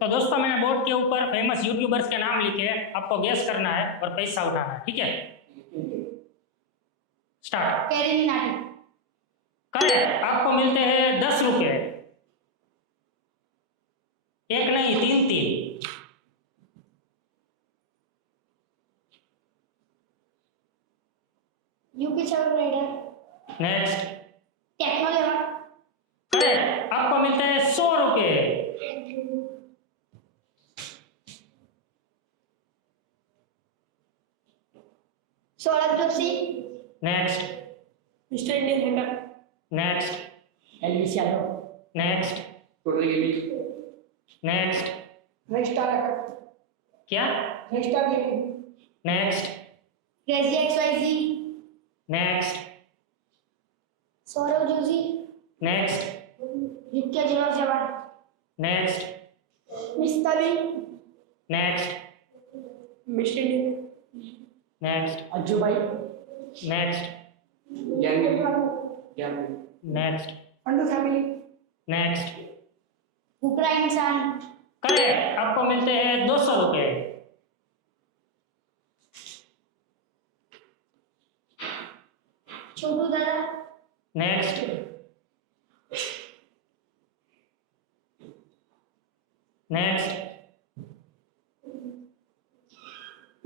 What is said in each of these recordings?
तो दोस्तों मैंने बोर्ड के ऊपर फेमस यूट्यूबर्स के नाम लिखे, आपको गैस करना है और पैसा उठाना है, ठीक है? स्टार्ट। कैरी मिनाटी। करेक्ट, आपको मिलते हैं 10 रुपए। एक नहीं, तीन। UP serve rider. नेक्स्ट। टेक्नोलेवा। करेक्ट, आपको मिलते हैं 100 रुपए। Saurabh Joshi. Next. Mister Indian हैंडर। Next. Elvish Yadav. Next. Total gaming. Next. Registrar. क्या? Registrar gaming. Next. Crazy XYZ. Next. Saurabh Joshi. Next. विक्या 07। नेक्स्ट। मिस्ताली। Next. Mister Indian. Next. Ajju Bhai. Next. Gyan. Next. अंडू family. Next. Fukra Insaan. Correct, आपको मिलते हैं 200 रुपए। Chotu Dada. Next. Next.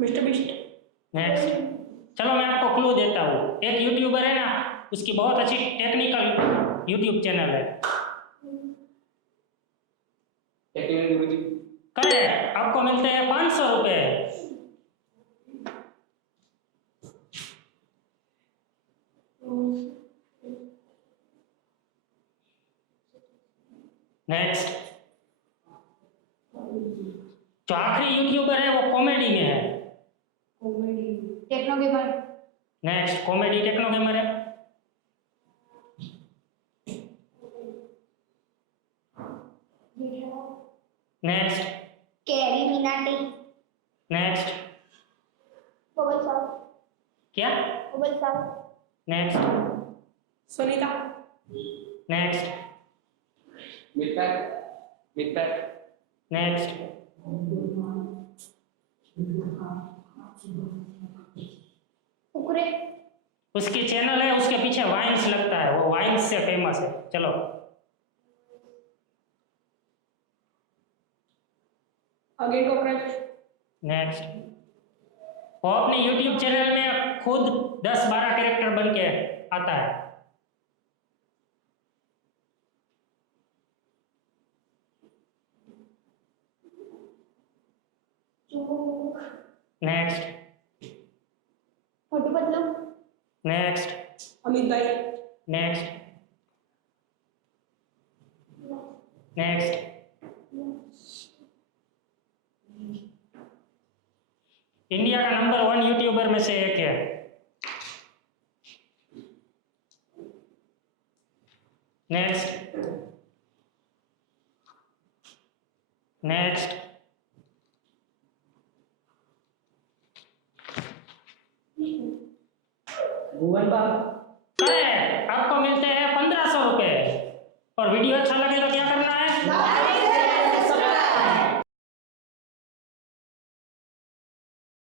Mister beast. Next. चलो मैं आपको क्लू देता हूँ, एक यूट्यूबर है ना, उसकी बहुत अच्छी टेक्निकल यूट्यूब चैनल है। करेक्ट, आपको मिलते हैं 500 रुपए। नेक्स्ट। जो आखिरी यूट्यूबर है वो कॉमेडी में है। Comedy. Techno gamer. Next, comedy techno gamer है। नेक्स्ट। कैरी मिनाटी। नेक्स्ट। बबल साहब। क्या? बबल साहब। नेक्स्ट। सुनीता। नेक्स्ट। मिडपैक। नेक्स्ट। उकरे। उसकी चैनल है, उसके पीछे वाइन्स लगता है, वो वाइन्स से फेमस है। चलो। आगे कॉकरोच। नेक्स्ट। वो अपने यूट्यूब चैनल में खुद 10-12 कैरेक्टर बन के आता है। नेक्स्ट। मोटू पतलू। नेक्स्ट। अमित भाई। नेक्स्ट। नेक्स्ट। इंडिया का नंबर 1 यूट्यूबर में से एक है। नेक्स्ट। नेक्स्ट। भुवन बाबू। करेक्ट, आपको मिलते हैं 1500 रुपए। और वीडियो अच्छा लगे तो क्या करना है?